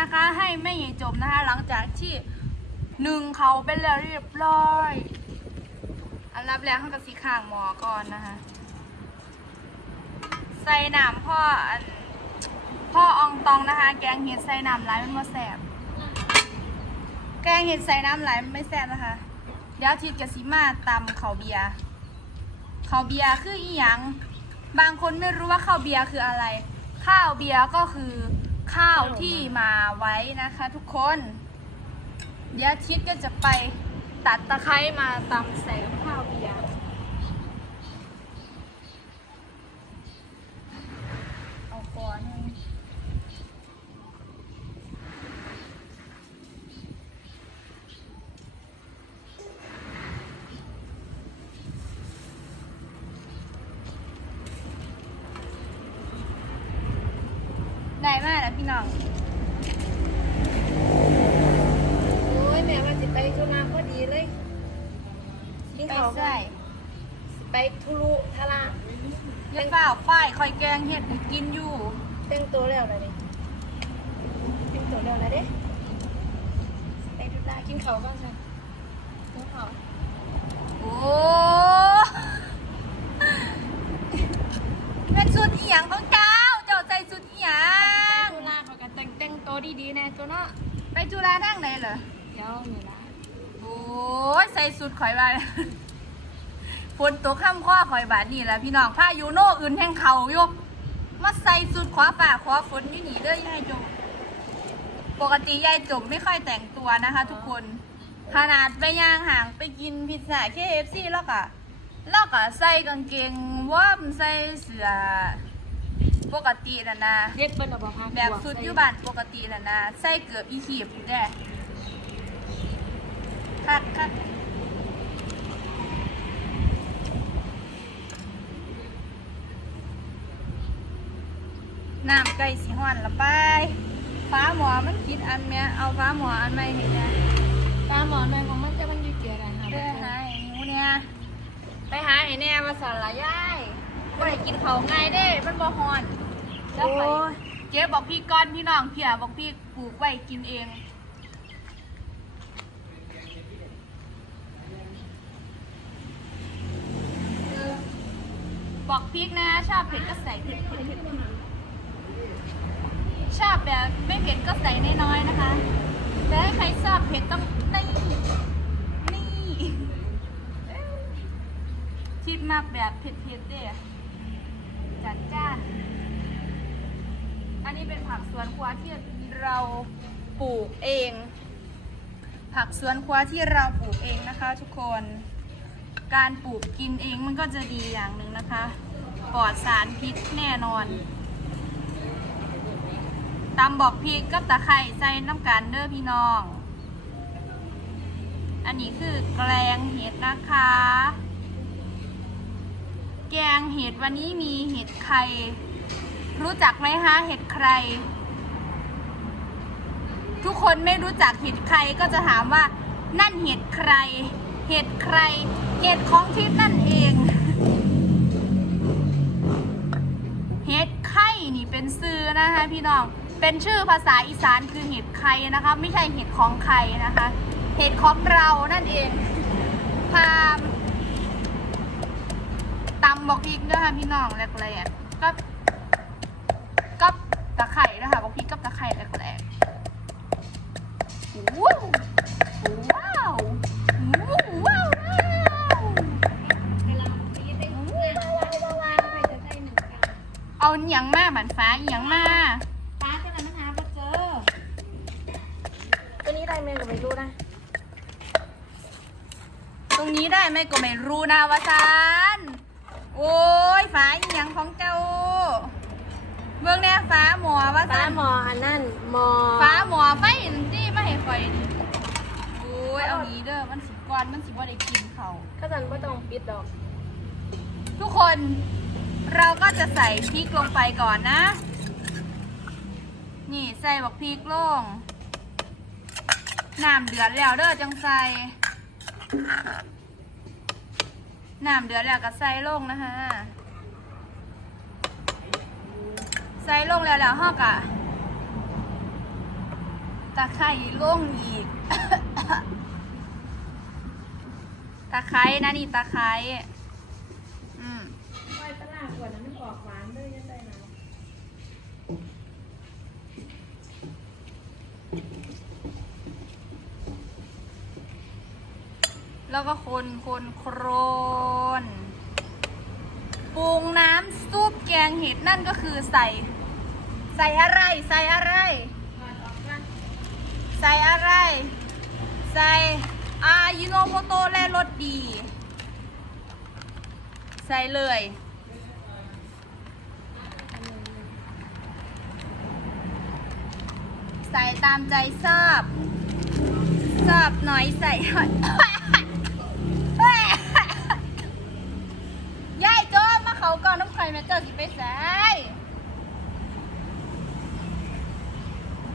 นะคะ ให้ไม่ใหญ่จมนะคะ หลังจากที่หนึ่งเขาเป็นแล้วเรียบร้อย อันรับแรกข้ากับสีข้างหมอก่อนนะคะ ใส่น้ำพ่ออันพ่ออองตองนะคะ แกงเห็ดใส่น้ำไหลายมันมาแสบแกงเห็ดใส่น้ำไหลายมันไม่แสบนะคะ เดี๋ยวทิพย์กับสีมาตำข้าวเบียร์ข้าวเบียร์คืออีหยังบางคนไม่รู้ว่าข้าวเบียร์คืออะไร ข้าวเบียร์ก็คือ ข้าวที่มาไว้นะคะทุกคน เดี๋ยวทิศก็จะไปตัดตะไคร้มาตำใส่กับข้าวเบียร์ เอาก่อนหนึ่งได้มากนะพี่น้อง โอ้ยแม่ว่าสิไปธุระพอดีเลย กินไปข้าวใส่สิไปทุรุทะละเยังเปล่าป้ายคอยแกงเห็ดให้กินอยู่แต่งตัวแล้วนะนี่แต่งตัวแล้วนะเด้ไปธุระกินข้าวก่อนสิกินข้าวโอ้เป็นสุดอีหยังของเจ้าเจ้าใจสุดอีหยัไปงธุระเขาก็แต่งแต่งตัวดีๆแน่ตัวเนาะไปจุฬาทางไหนเหรอ เดี๋ยวนี่ละโอ้ยใส่สุดข่อยบาด ฝนตกข้ามข้อข่อยบาดนี่แหละพี่น้องพายุโน่อื่นแห่งเขาอยู่มาใส่สุดขวาฝ่าขวาฝนอยู่นี่เด้อยายจมปกติยายจมไม่ค่อยแต่งตัวนะคะ ทุกคนขนาดไปย่างห่างไปกินพิซซ่า KFC แล้วก็แล้วก็ใส่กางเกงวอร์มใส่เสื้อปกติน่ะนะเด็ดเปิ้นเอาบ่พาแบบสุดอยู่บ้านปกติน่ะนะใส่เกือบอีขีบอยู่แด้คัดคัด น้ำไก่สีห้อนละไป ฟ้าหมอมันคิดอันเนี้ยเอาฟ้าหมออันใหม่เห็นไหมตาหมอนแม่ของมันจะมันอยู่เกียร์อะไรคะไปหาไอ้หนูเนี่ยไปหาไอ้แน่มาสอนละยายบ่ได้กินเขาวง่ายเด้ มันบ่ฮอนแล้วไปเจ๊บอกพี่ก้อนพี่น้องเพียบอกพี่ปลูกไว้กินเองบอกพริกนะ ชอบเผ็ดก็ใส่เผ็ดเผ็ดเผ็ดเผ็ด ชอบแบบไม่เผ็ดก็ใส่น้อยๆนะคะ แต่ถ้ใครชอบเผ็ดต้องนี่นี่ทิดมากแบบเผ็ดๆเด้จัดจ้าน อันนี้เป็นผักสวนครัวที่เราปลูกเอง ผักสวนครัวที่เราปลูกเองนะคะ ทุกคน การปลูกกินเองมันก็จะดีอย่างหนึ่งนะคะ ปลอดสารพิษแน่นอน ตำบอกพริกกับตะไคร้ใส่น้ำกันเด้อพี่น้อง อันนี้คือแกงเห็ดนะคะ แกงเห็ดวันนี้มีเห็ดไข่ รู้จักไหมคะเห็ดใครทุกคนไม่รู้จักเห็ดใครก็จะถามว่า นั่นเห็ดใคร เห็ดใคร เห็ดของทิพนั่นเอง เห็ดไข่นี่เป็นซื้อนะคะพี่น้อง เป็นชื่อภาษาอีสานคือเห็ดไข่นะคะ ไม่ใช่เห็ดของใครนะคะ เห็ดของเรานั่นเองพามตำบอกพริกด้วยค่ะพี่น้องแรกๆก็กับตะไคร่นะคะบอกพริกกับตะไคร่แรกๆว้าวว้าวว้าวว้าวเวลาไปยินได้เอาวว้าวว้าวไปจะได้หนึ่งกันเอาอย่างมากบันฟ้าอหย่างมาป้าจะนั้นนะคะพอเจอ ตัวนี้ได้ไหมก็ไม่รู้นะ ตรงนี้ได้ไหมก็ไม่รู้นะวาซานโอ้ยฟ้าอหย่างของเจ้า เบื้องแน่ฟ้าหมอวาป้าซานหมออันนั่นหมอฟ้าหมอไฟจี้ไม่ให้คอยนี่โอ้ยเอานี้เด้อมันสิก่อนมันสิบ่ได้กินเขาว ก็จันไม่ต้องปิดดอก ทุกคนเราก็จะใส่พริกลงไปก่อนนะ นี่ใส่บักพริกลงน้ำเดือดแล้วเด้อจังใส่ น้ำเดือดแล้วก็ใส่ลงนะคะ ใส่ลงแล้วแล้วฮอกอะตะไคร้ลงอีก ตะไคร้นะนี่ตะไคร้อืมไว้ตลาดก่อนนะมันออกหวานด้วยนะ แล้วก็คนคนโครนปรุงน้ำซุปแกงเห็ดนั่นก็คือใส่ ใส่อะไรใส่อะไร ใส่อะไร ใส่อายิโนโมโตและรสดี ใส่เลยใส่ตามใจชอบชอบหน่อยใส่หน่อย อน้ำไข่แม่เจ้าสิไปใส่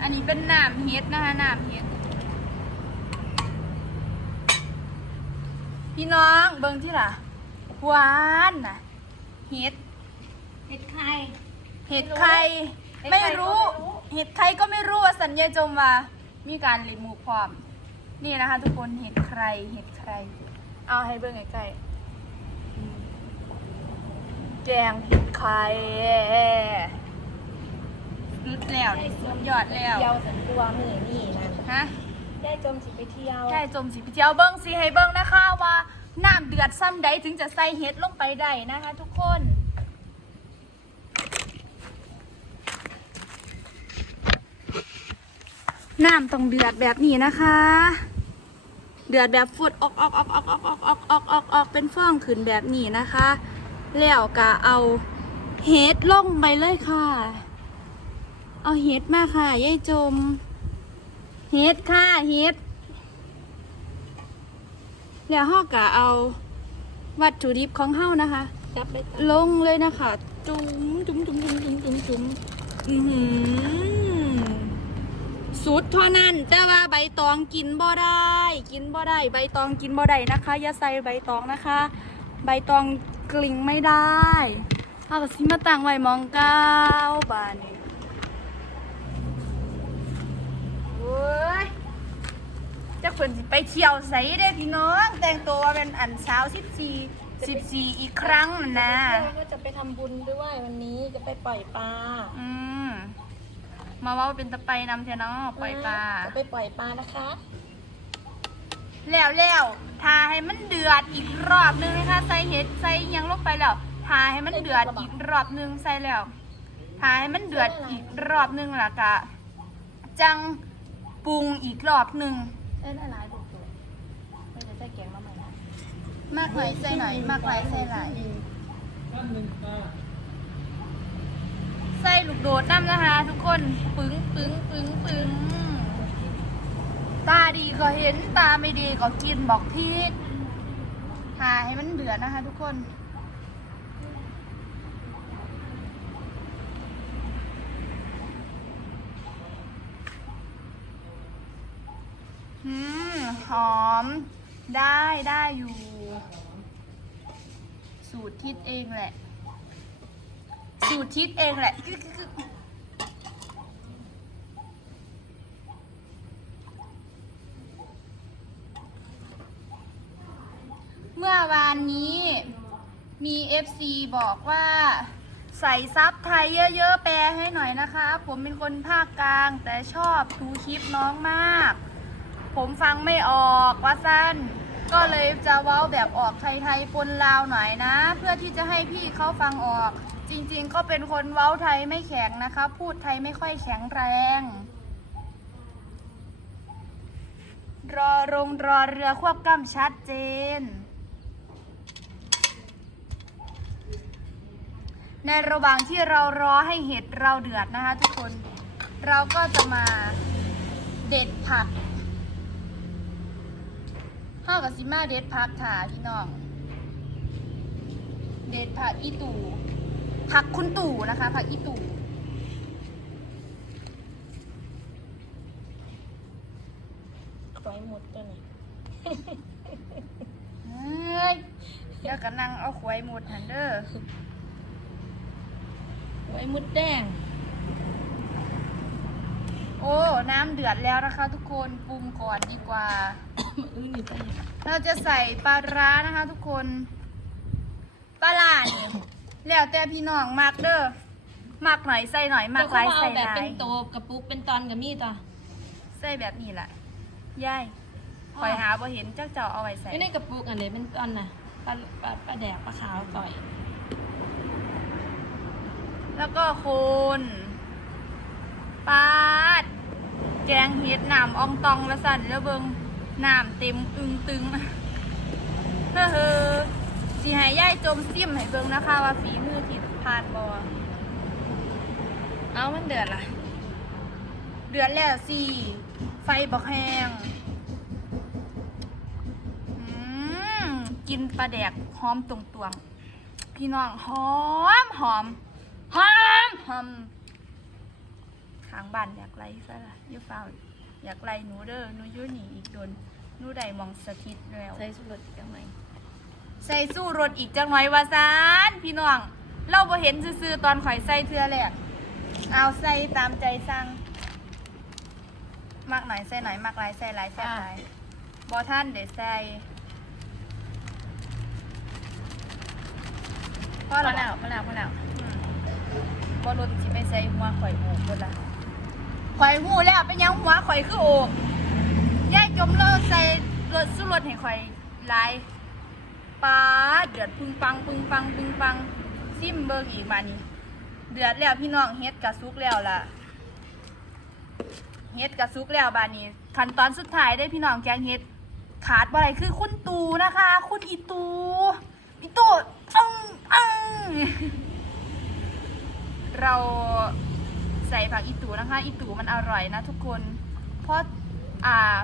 อันนี้เป็นน้ำเฮ็ดนะคะน้ำเฮ็ด พี่น้องเบิ่งที่ล่ะหวานน่ะเฮ็ด เห็ดไข่ เห็ดใครไม่รู้ เห็ดใครก็ไม่รู้ว่าสัญญาจมว่ามีการรีมูฟความ นี่นะคะ ทุกคนเห็ดใครเห็ดใคร เอาให้เบิ่งใกล้ๆ แกงเห็ดใครรุดแล้วนี่สุดยอดแล้ว เที่ยวสันตัวมือนี่นั่นฮะ ได้จมสิไปเที่ยวใช่จมสีไปเจียวเบิ้งสีให้เบิ้งนะคะว่าน้ำเดือดซ้ำใดถึงจะใส่เห็ดลงไปได้นะคะ ทุกคนน้ำต้องเดือดแบบนี้นะคะ เดือดแบบฟุดออกออกออกออกออกออกออกออกออกออกเป็นฟองขึ้นแบบนี้นะคะ แล้วก็เอาเห็ดลงไปเลยค่ะ เอาเห็ดมาค่ะยายจมเห็ดค่ะเห็ดแล้วห่อกะเอาวัตถุดิบของเฮานะคะ ลงเลยนะคะ จุ๋มจุ๋มจุ๋มจุ๋มจุ๋มจุ๋มจุ๋มอือหือสุดเท่านั้น แต่ว่าใบตองกินบ่ได้ กินบ่ได้ ใบตองกินบ่ได้นะคะ อย่าใส่ใบตองนะคะ ใบตอง กลิ่งไม่ได้เอาก็สิมาตั้งไว้หมองเก้าบานนี้โอ้ยจะเพิ่นสิไปเที่ยวใส่ได้พี่น้อง แต่งตัวเป็นอันเช้าสิบสี่สิบสี่อีกครั้งน่ะนะ ก็จะไปทำบุญด้วยวันนี้จะไปปล่อยปลาอืม มาเว่าเป็นตะไปนำเทเนาะปล่อยปลา จะไปปล่อยปลานะคะ แล้วแล้วทาให้มันเดือดอีกรอบนึงนะคะใส่เห็ดใส่หยังลงไปแล้วทาให้มันเดือดอีกรอบนึงใส่แล้วทาให้มันเดือดอีกรอบนึงล่ะกะจังปรุงอีกรอบนึงเส้นอะไรบุกตัวเราจะใส่แกงมาใหม่นะมากหน่อยใส่หน่อยมากหลายใส่หลายใส่ลูกโดดน้ำนะคะ ทุกคนปึ้งปึ้งปึ้งปึ้ง ตาดีก็เห็นตาไม่ดีก็กินบอกพีดทาให้มันเดือดนะคะทุกคนอืมหอม ได้ได้อยู่ สูตรคิดเองแหละ สูตรคิดเองแหละกึกกึกกึกเมื่อวานนี้มี FC บอกว่า ใส่ซับไทยเยอะ ๆ แปลให้หน่อยนะคะ ผมเป็นคนภาคกลาง แต่ชอบดูคลิปน้องมาก ผมฟังไม่ออกว่าสั้น ก็เลยจะเว้าแบบออกไทยๆปนลาวหน่อยนะ เพื่อที่จะให้พี่เขาฟังออก จริงๆ ก็เป็นคนเว้าไทยไม่แข็งนะคะ พูดไทยไม่ค่อยแข็งแรงรอรงรอเรือควบกล้ำชัดเจน ในระหว่างที่เรารอให้เห็ดเราเดือดนะคะ ทุกคนเราก็จะมาเด็ดผักข้าวกับซิมาเด็ดผักถาพี่น้อง เด็ดผักอีตู่ผักคุณตู่นะคะผักอีตู่ปล่อยหมดตัวนี้เฮ้ยเดี๋ยวกันนั่งเอาขวายหมดหันเด้อ ไว้มุดแดงโโอ้ น้ำเดือดแล้วนะคะ ทุกคนปรุงก่อนดีกว่า อื้อนี่ไปเราจะใส่ปลาร้านะคะ ทุกคนปลาล่านี่แล้วแต่พี่น้องมักเด้อมักหน่อยใส่หน่อยมักหลายเจ้าใส่เขาเอาแบบหลาเป็ยนโตกระปุกเป็นตอนกับมีดต่อใส่แบบนี้แหละย่ายคอยหาบ่เห็นเจ้าเจ้าเอาไว้ใส่ ไม่ในกระปุกอันไหนเป็นตอนน่ะปลาปลาปลาแดกปลาขาวก่อย แล้วก็โคนปาด แกงเห็ดน้ำอองตองละสั่นแล้วเบิงน้ำเต็มอึงตึงเฮ้อเฮ้อสีหายย่ายจมซิ่มให้เบิงนะคะว่าฝีมือที่ผ่านบอเอามันเดือดละเดือดแล้วสิไฟบอกแห้งอืมกินปลาแดกหอมตรงตวง พี่น้องหอมหอม หอมหอมทางบ้านอยากไล่ซะละอยูฟ้าวอยากไล่หนูเด้อหนูอยูหนีอีกโดนหนูได้หมองสถิตแล้วใส่สุดจังไหมใส่สู้รถอีกจังหน่อยว่าซานพี่น้อง เราบ่เห็นซื่อๆตอนข่อยใส่เทือแรกเอาใส่ตามใจสั่งมากหน่อยใส่หน่อยมากหลายใส่หลายแซ่บหลายบ่ท่านเดี๋ยวใส่พอพอแล้วแล้วพอแล้วพอแล้ว บ่รถสิไปใส่หัวข่อยโอกคนละข่อยหูแล้วเป็นยังหัวข่อยคือโอกยายจมเลิกใส่รถสู้รถให้ข่อยหลายปาเดือดปึงปังปึงปังปึงปังซิมเบิงอีกบานี้เดือดแล้วพี่น้องเฮ็ดกะซุกแล้วล่ะเฮ็ดกะซุกแล้วบานี้ขั้นตอนสุดท้ายได้พี่น้องแกงเฮ็ดขาดอะไรคือคุณตูนะคะ คุณอีตูอีตูอึ้งอึ้ง เราใส่ผักอีตูนะคะ อีตูมันอร่อยนะทุกคน เพราะอ่า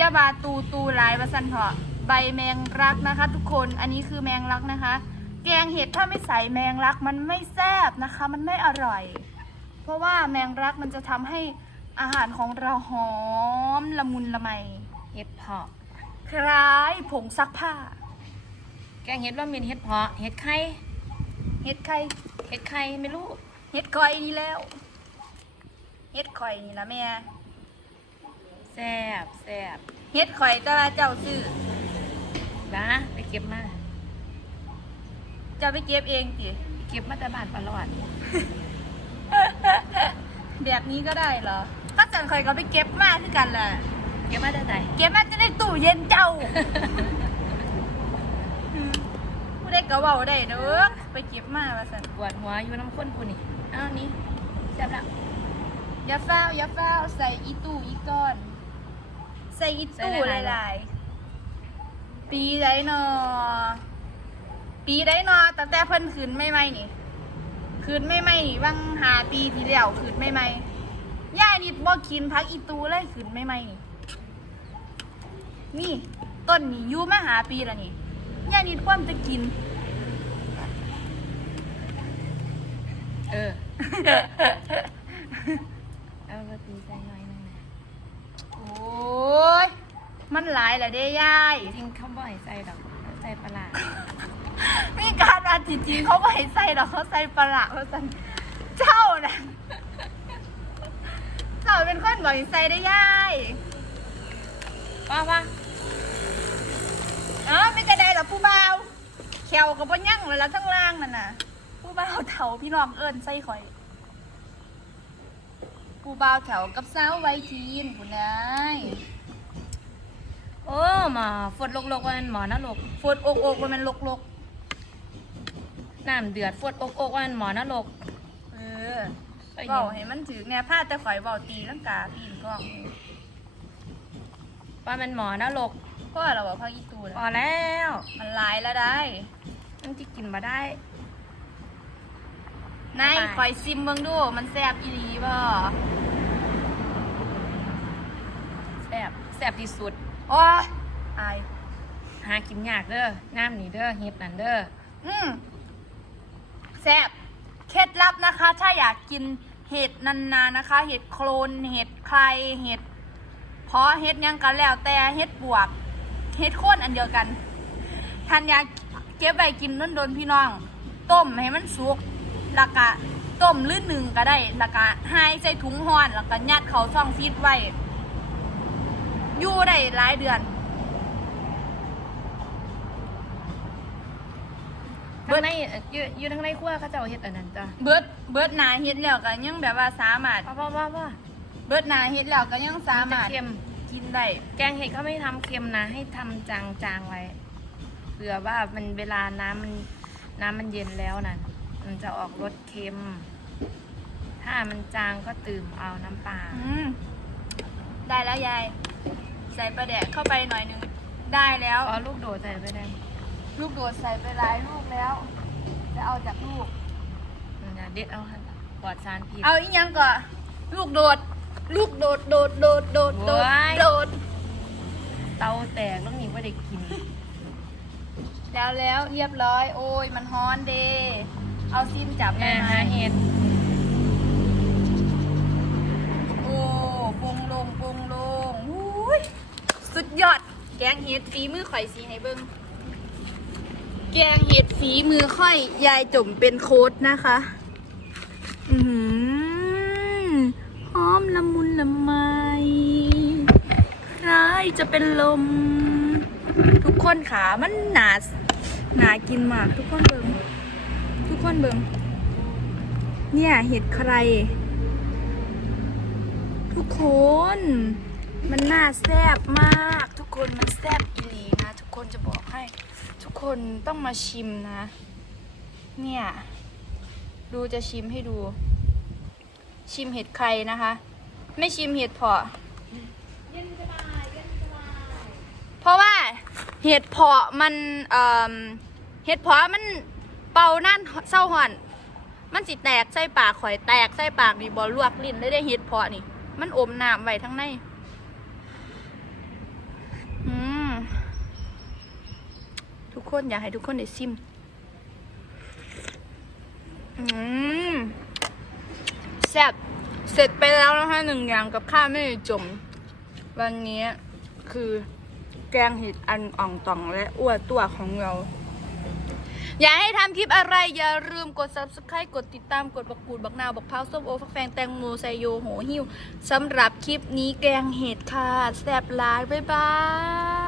ยาบาตูตูหลายประสันเถาะใบแมงรักนะคะ ทุกคนอันนี้คือแมงรักนะคะ แกงเห็ดถ้าไม่ใส่แมงรักมันไม่แซ่บนะคะ มันไม่อร่อย เพราะว่าแมงรักมันจะทำให้อาหารของเราหอมละมุนละไมเห็ดเพาะคล้ายผงซักผ้า แกงเห็ดว่ามีเห็ดเพาะเห็ดไข่เห็ดไข่ เห็ดไข่ไม่รู้เห็ดคอยนี่แล้วเห็ดคอยนี่ละแม่แซ่บแซ่บเฮ็ดข่อยแต่ว่าเจ้าซื้อนะไปเก็บมาเจ้าไปเก็บเองสิเก็บมาแต่บ้านปลาหลอดแบบนี้ก็ได้เหรอก็จันข่อยก็ไปเก็บมาคือกันแหละเก็บมาแต่ไหนเก็บมาจะได้ตู้เย็นเจ้าอืมผู้ได้ ก็เว้าได้เด้อไปเก็บมาว่าซั่นปวดหัวอยู่น้ำข้นกูนี่อ้าวนี่แซ่บละอย่าฟ้าอย่าฟ้าใส่อีตู้อีก้อน ใส่อีตู้หลายๆปีได้นอปีได้นอแต่แต่เพิ่นขืนไม่ไหมนี่ขืนไม่ไหมนี่บางหาปีที่แล้วขืนไม่ไหมย่านิดบ่กินพักอีตูเลยขืนไม่ไหมนี่นี่ต้นนี่อยู่มาหาปีแล้วนี่ย่านิดความจะกิน เออ เอากระตีใจหน่อยหนึงนะโอ้ย มันหลายแหละเด้ยาย จริงเขาบ่อยใส่ดอกใส่ปลาร้ามีการมาจริงๆเขาไม่ให้ใส่หรอกเขาใส่ปลาร้าเขาใส่เจ้านะเจ้าเป็นคนบอกให้ใส่ได้ยายว่าว่าเออไม่กระไดหรอกผู้บ่าวแขวกับบ่ยั่งเลยละทั้งล่างนั่นน่ะผู้ บ่าวเถาพี่น้องเอิญใส่ข่อย ผู้บ่าวแถวกับสาวไวทีนผู้นายโอ้หมอฝดลกๆวันหมอนรกฝดอกอกมันเป็นลกลกน้ำเดือดฝดอกอกวันหมอนรกๆเออไปเบาให้มันถือเนี่ยผ้าแต่ข่อยเบาตีลังกาปีนกล้องว่ามันหมอนรกเพราะเราบอกพักอีตูพนะอแล้ว มันหลายแล้วได้มันจะกินมาได้ นายไปข่อยซิมเบิ่งดู มันแซ่บอีหลีบ่แซ่บแซ่บที่สุด โอ้ยอาย หากินยากเด้อน้ำนี่เด้อเฮ็ดนั่นเด้ออืมแซ่บเคล็ดลับนะคะ ถ้าอยากกินเห็ดนานๆนะคะ เห็ดโคลนเห็ดใครเห็ดเพาะเห็ดหยังกันแล้วแต่เห็ดบวกเห็ดโค่นอันเดียวกันทันอยากเก็บไว้กินนนโดนๆพี่น้อง ต้มให้มันสุก แล้วก็ต้มลื่นหนึ่งก็ได้แล้วก็ให้ใส่ถุงห่อนแล้วก็ยัดเขาซ่องฟีดไว้อยู่ได้หลายเดือนข้างในอยู่อยู่ทั้งในครัวเขาเจ้าเฮ็ดอันนั้นจ้ะเบิดเบิดหนาเฮ็ดแล้วก็ยังแบบว่าสามารถพ่อพ่อพ่อพ่อเบิดหนาเฮ็ดแล้วก็ยังสามารถเค็มกินได้แกงเห็ดเขาไม่ทำเค็มนะ ให้ทำจางจางๆไว้เผื่อว่ามันเวลาน้ำมันน้ำมันเย็นแล้วนะ มันจะออกรสเค็ม ถ้ามันจางก็ตื่มเอาน้ำปลาอืมได้แล้วยาย ใส่ปลาแดกเข้าไปหน่อยหนึง ได้แล้วอ๋อลูกโดดใส่ไปได้ลูกโดดใส่ไปหลายลูกแล้ว จะเอาจากลูกมันจะเด็ดเอาค่ะปลอดสารพิษ เอาอีกยังก่อนลูกโดด ลูกโดดโดดโดดโดดโดดโว้ย โดด เตาแตกแล้วนี่ว่าได้กิน แล้วแล้วเรียบร้อย โอ้ยมันฮ้อนเด เอาซิมจับได้แม่ไหมหาเห็ดโอ้ปุงลงปุงลงอุ้ยสุดยอด แกงเห็ดฝีมือข่อยสีให้เบิ้งแกงเห็ดฝีมือค่อยยายจุ่มเป็นโค้ดนะคะ อือหือหอมละมุนละไมร้ายจะเป็นลม ทุกคนขามันหนาหนากินมากทุกคนเบิง ทุกคนเบิงเนี่ยเห็ดใคร ทุกคน มันน่าแซ่บมาก ทุกคนมันแซ่บอีหลีนะ ทุกคนจะบอกให้ ทุกคนต้องมาชิมนะ เนี่ย ดูจะชิมให้ดู ชิมเห็ดใครนะคะ ไม่ชิมเห็ดเพาะเพราะว่าเห็ดเพาะมันเอ่อเห็ดเพาะมัน เป่านั่นเศร้าห่อน มันสิแตกใส่ปากข่อยแตกใส่ปากนี่บอลลวกลิ้นได้ได้เห็ดเพาะนี่ มันอมน้ำไว้ทั้งในอืมทุกคนอยากให้ทุกคนได้ซิม อืมแซ่บเสร็จไปแล้วนะคะหนึ่งอย่างกับข้าวไม่จม วันนี้คือแกงเห็ดอันอ่องตองและอ้วตัวของเรา อย่าให้ทำคลิปอะไร อย่าลืมกด subscribe กดติดตามกดบักกูดบักนาวบักเผาส้มโอฟักแฟงแตงโมไซโยโหหิวสำหรับคลิปนี้แกงเห็ดค่ะแซ่บหลายบ๊ายบาย